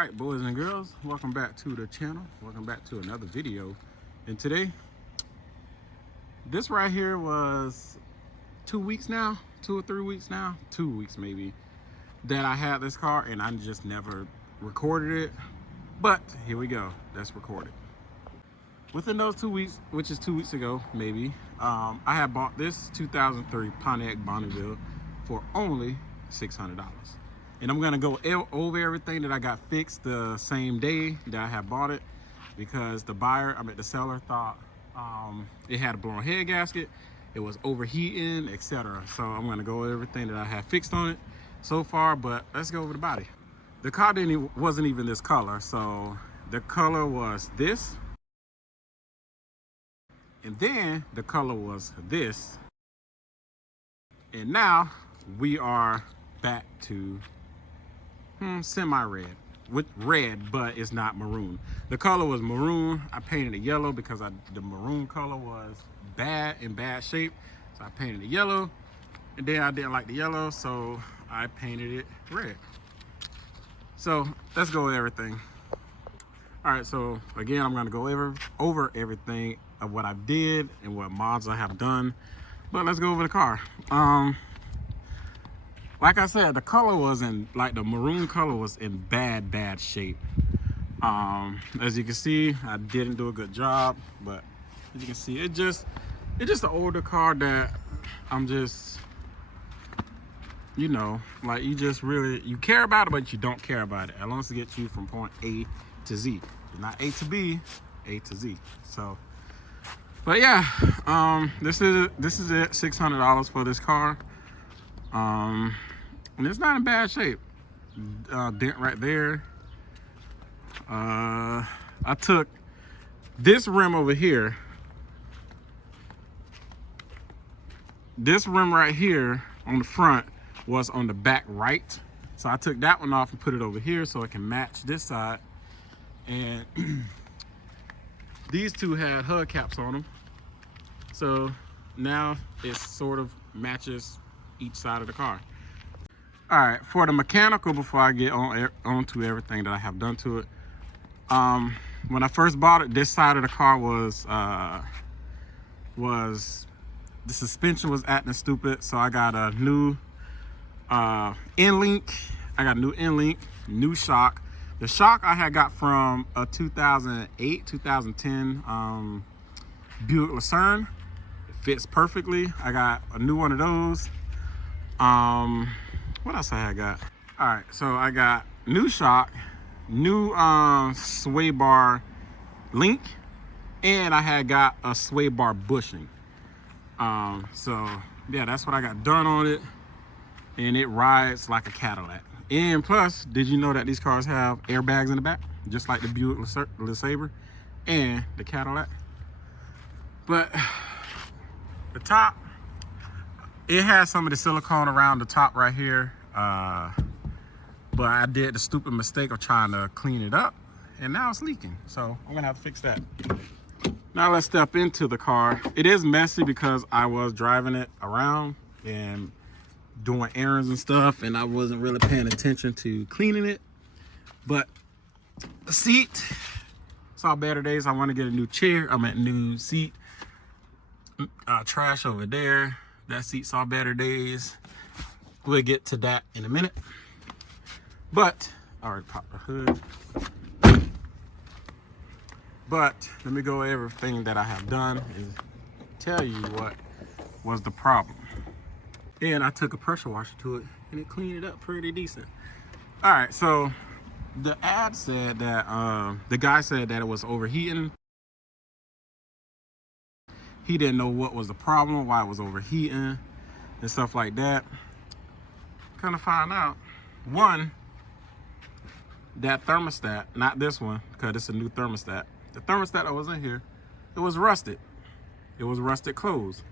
Alright, boys and girls, welcome back to the channel. Welcome back to another video. And today, this right here was 2 weeks now, 2 or 3 weeks now, 2 weeks maybe, that I had this car and I just never recorded it. But here we go, let's record it. Within those 2 weeks, which is 2 weeks ago maybe, I had bought this 2003 Pontiac Bonneville for only $600. And I'm gonna go over everything that I got fixed the same day that I had bought it, because the seller thought it had a blown head gasket, it was overheating, etc. So I'm gonna go over everything that I have fixed on it so far, but let's go over the body. The car wasn't even this color, so the color was this, and then the color was this, and now we are back to semi-red, with red, but it's not maroon. The color was maroon. I painted it yellow because the maroon color was in bad shape, so I painted it yellow, and then I didn't like the yellow, so I painted it red. So let's go with everything. All right, so again, I'm gonna go over everything of what I did and what mods I have done, but let's go over the car. Like I said, the color was the maroon color was in bad shape. As you can see, I didn't do a good job, but as you can see, it's just an older car that I'm just, you know, like you care about it, but you don't care about it, as long as it gets you from point A to Z. Not A to B, A to Z. So, but yeah, this is it, $600 for this car. And it's not in bad shape. Dent right there. I took this rim over here. This rim right here on the front was on the back right. So I took that one off and put it over here so it can match this side. And these two had hubcaps on them. So now it sort of matches each side of the car. All right, for the mechanical, before I get onto everything that I have done to it, when I first bought it, this side of the car was the suspension was acting stupid, so I got a new end link. I got a new end link, new shock. The shock I had got from a 2008, 2010 Buick Lucerne. It fits perfectly. I got a new one of those. What else I had got? All right, so I got new shock, new sway bar link, and I had got a sway bar bushing. So yeah, that's what I got done on it, and it rides like a Cadillac. And plus, did you know that these cars have airbags in the back, just like the Buick LeSabre and the Cadillac? But the top, it has some of the silicone around the top right here, but I did the stupid mistake of trying to clean it up, and now it's leaking, so I'm gonna have to fix that. Now let's step into the car. It is messy because I was driving it around and doing errands and stuff, and I wasn't really paying attention to cleaning it. But the seat saw better days. I want to get a new chair, new seat. Trash over there. That seat saw better days. We'll get to that in a minute. But I already popped the hood. But let me go over everything that I have done and tell you what was the problem. And I took a pressure washer to it and it cleaned it up pretty decent. All right, so the ad said that the guy said that it was overheating. He didn't know what was the problem, why it was overheating and stuff like that. Kind of find out. One, that thermostat, not this one, because it's a new thermostat. The thermostat that was in here, it was rusted. It was rusted closed.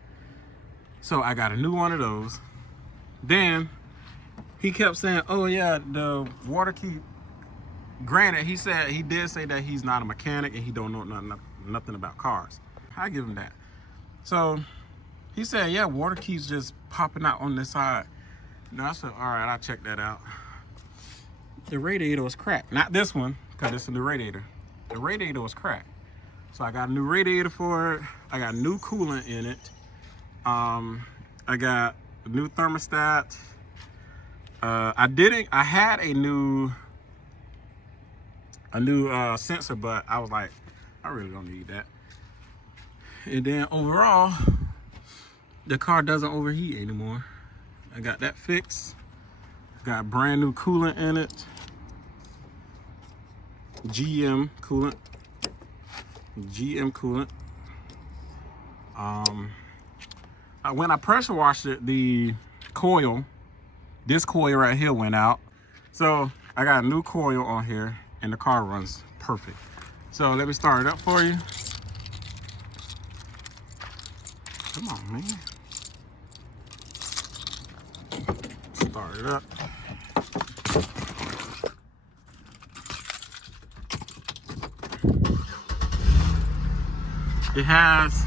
So I got a new one of those. Then he kept saying, oh yeah, the water keep, granted, he did say that he's not a mechanic and he don't know nothing about cars. I give him that. So he said, yeah, water keeps just popping out on this side. And I said, all right, I'll check that out. the radiator was cracked. Not this one, because it's a new radiator. The radiator was cracked. So I got a new radiator for it. I got new coolant in it. I got a new thermostat. I had a new sensor, but I was like, I really don't need that. And then overall, the car doesn't overheat anymore. I got that fixed. Got brand new coolant in it. GM coolant. When I pressure washed it, the coil, this coil right here went out. So I got a new coil on here and the car runs perfect. So let me start it up for you. Come on, man. Start it up. It has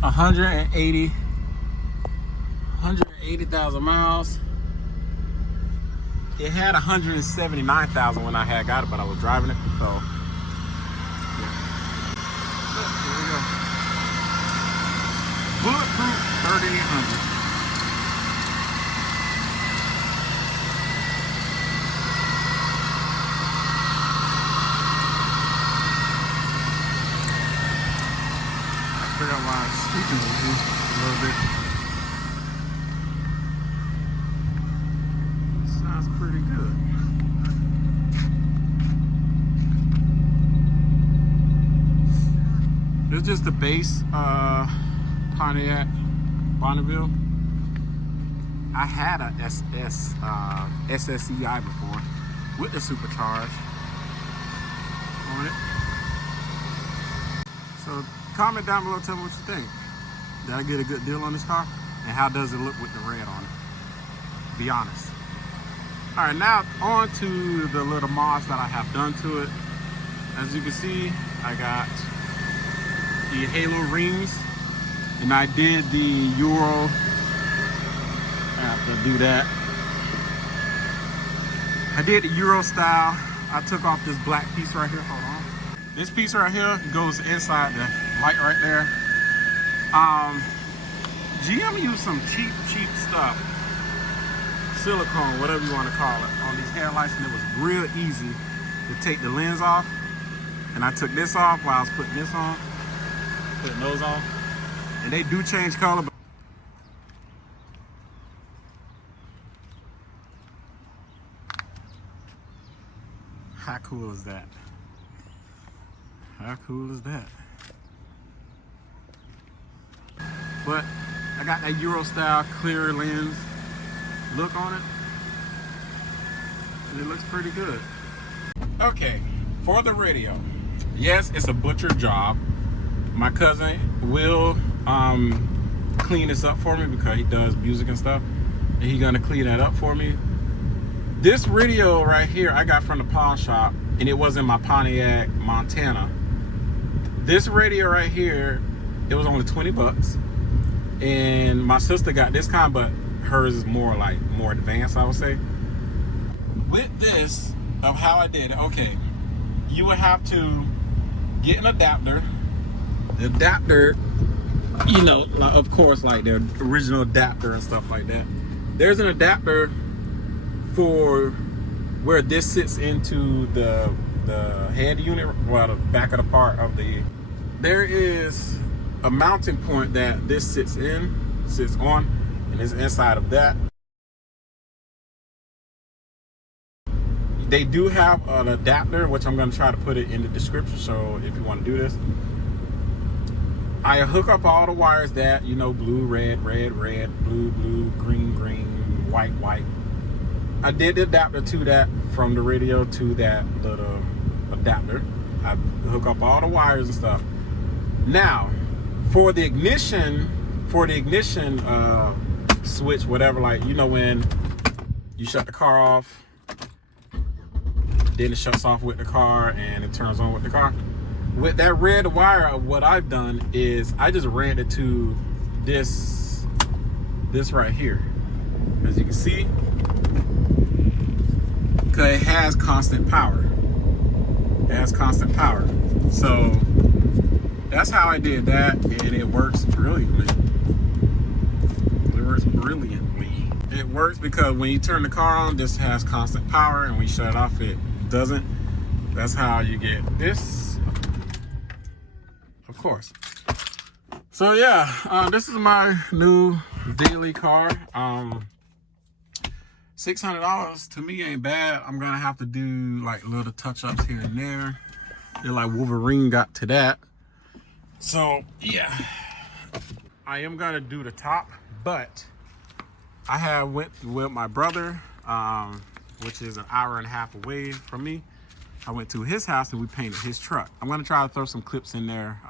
180,000 miles. It had 179,000 when I had got it, but I was driving it, so yeah. Here we go. Bulletproof 3800. I forgot why I was speaking with you a little bit. Sounds pretty good. It's just the base Pontiac Bonneville. I had a SSEI before with the supercharged on it. So comment down below, tell me what you think. Did I get a good deal on this car? And how does it look with the red on it? Be honest. All right, now on to the little mods that I have done to it. As you can see, I got the halo rings, and I did the Euro. I have to do that. I did the Euro style. I took off this black piece right here. Hold on. This piece right here goes inside the light right there. GM used some cheap stuff, silicone, whatever you want to call it, on these headlights, and it was real easy to take the lens off. And I took this off while I was putting this on, putting those on, and they do change color. How cool is that? How cool is that? But I got that Euro style clear lens look on it, and it looks pretty good. Okay, for the radio, yes, it's a butcher job. My cousin will clean this up for me because he does music and stuff, and he's gonna clean that up for me. This radio right here I got from the pawn shop, and it was in my Pontiac, Montana. This radio right here, it was only 20 bucks. And my sister got this kind, but hers is more advanced, I would say. With this, of how I did it, okay, you would have to get an adapter. The adapter, you know, of course, like the original adapter and stuff like that. There's an adapter for where this sits into the head unit, well, the back of the part of the. There is a mounting point that this sits on, and it's inside of that. They do have an adapter, which I'm going to try to put it in the description, so if you want to do this. I hook up all the wires that, you know, blue, red, red, red, blue, blue, green, green, white, white. I did the adapter to that, from the radio to that little adapter. I hook up all the wires and stuff. Now, for the ignition switch, whatever, like, you know, when you shut the car off, then it shuts off with the car and it turns on with the car. With that red wire, what I've done is I just ran it to this right here. As you can see, because it has constant power. It has constant power. So that's how I did that, and it works brilliantly. It works brilliantly. It works because when you turn the car on, this has constant power, and when you shut it off, it doesn't. That's how you get this, of course. So yeah, this is my new daily car. $600 to me ain't bad. I'm gonna have to do like little touch-ups here and there. They're like Wolverine got to that. So yeah, I am gonna do the top, but I have went with my brother, which is an hour and a half away from me. I went to his house and we painted his truck. I'm gonna try to throw some clips in there.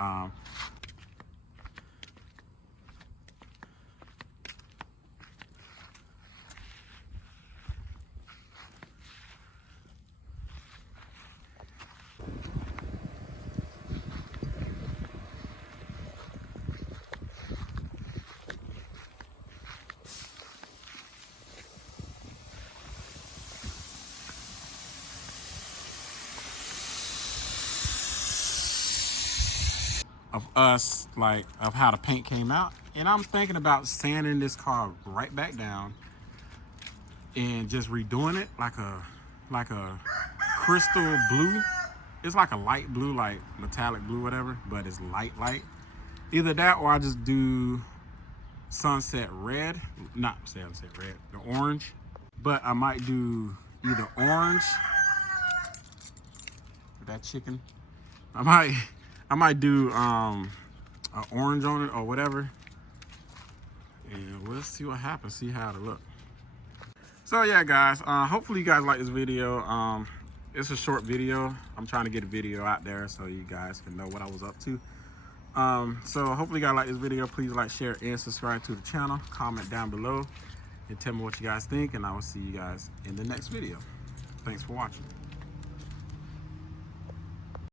Of us, like of how the paint came out, and I'm thinking about sanding this car right back down and just redoing it like a crystal blue. It's like a light blue, like metallic blue, whatever, but it's light. Either that or I just do sunset red, not sunset red, the orange. But I might do either orange, that chicken. I might do an orange on it or whatever, and we'll see what happens, see how it look. So yeah, guys, hopefully you guys like this video. It's a short video. I'm trying to get a video out there so you guys can know what I was up to. So hopefully you guys like this video. Please like, share, and subscribe to the channel. Comment down below and tell me what you guys think, and I will see you guys in the next video. Thanks for watching.